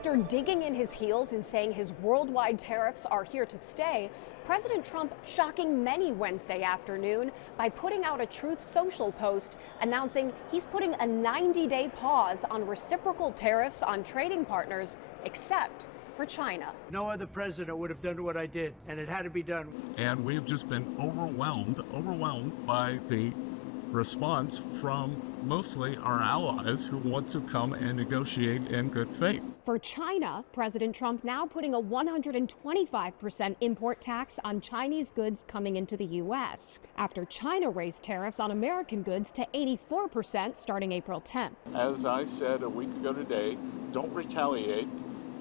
After digging in his heels and saying his worldwide tariffs are here to stay, President Trump shocking many Wednesday afternoon by putting out a Truth Social post announcing he's putting a 90-day pause on reciprocal tariffs on trading partners, except for China. No other president would have done what I did, and it had to be done. And we've just been overwhelmed by the response from mostly our allies who want to come and negotiate in good faith. For China, President Trump now putting a 125% import tax on Chinese goods coming into the U.S. after China raised tariffs on American goods to 84% starting April 10th. As I said a week ago today, don't retaliate,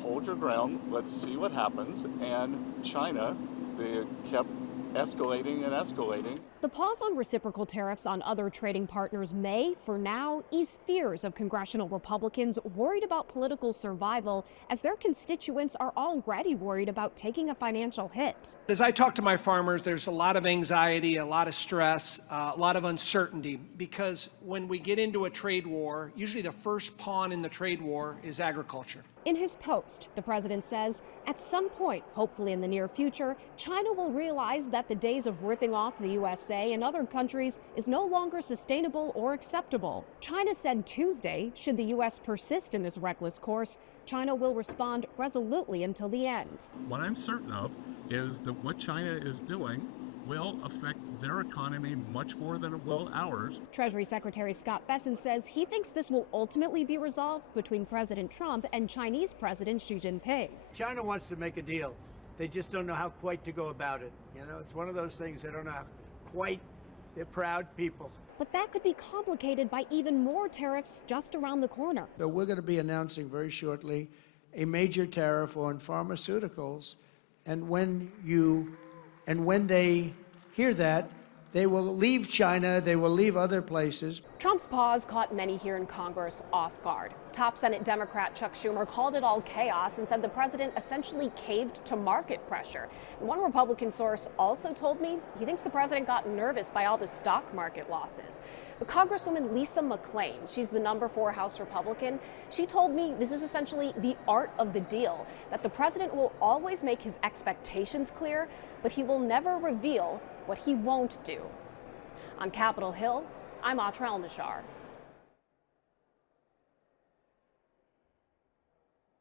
hold your ground, let's see what happens. And China, they kept escalating and escalating. The pause on reciprocal tariffs on other trading partners may, for now, ease fears of congressional Republicans worried about political survival, as their constituents are already worried about taking a financial hit. As I talk to my farmers, there's a lot of anxiety, a lot of stress, a lot of uncertainty, because when we get into a trade war, usually the first pawn in the trade war is agriculture. In his post, the president says, at some point, hopefully in the near future, China will realize that the days of ripping off the USA and other countries is no longer sustainable or acceptable. China said Tuesday, should the U.S. persist in this reckless course, China will respond resolutely until the end. What I'm certain of is that what China is doing will affect their economy much more than it will ours. Treasury Secretary Scott Bessent says he thinks this will ultimately be resolved between President Trump and Chinese President Xi Jinping. China wants to make a deal. They just don't know how quite to go about it. You know, it's one of those things they don't know how quite. They're proud people. But that could be complicated by even more tariffs just around the corner. So we're going to be announcing very shortly a major tariff on pharmaceuticals, and when they hear that, they will leave China, they will leave other places. Trump's pause caught many here in Congress off guard. Top Senate Democrat Chuck Schumer called it all chaos and said the president essentially caved to market pressure. And one Republican source also told me he thinks the president got nervous by all the stock market losses. But Congresswoman Lisa McClain, she's the number 4 House Republican, she told me this is essentially the art of the deal, that the president will always make his expectations clear, but he will never reveal what he won't do. On Capitol Hill, I'm Atrell Nashar.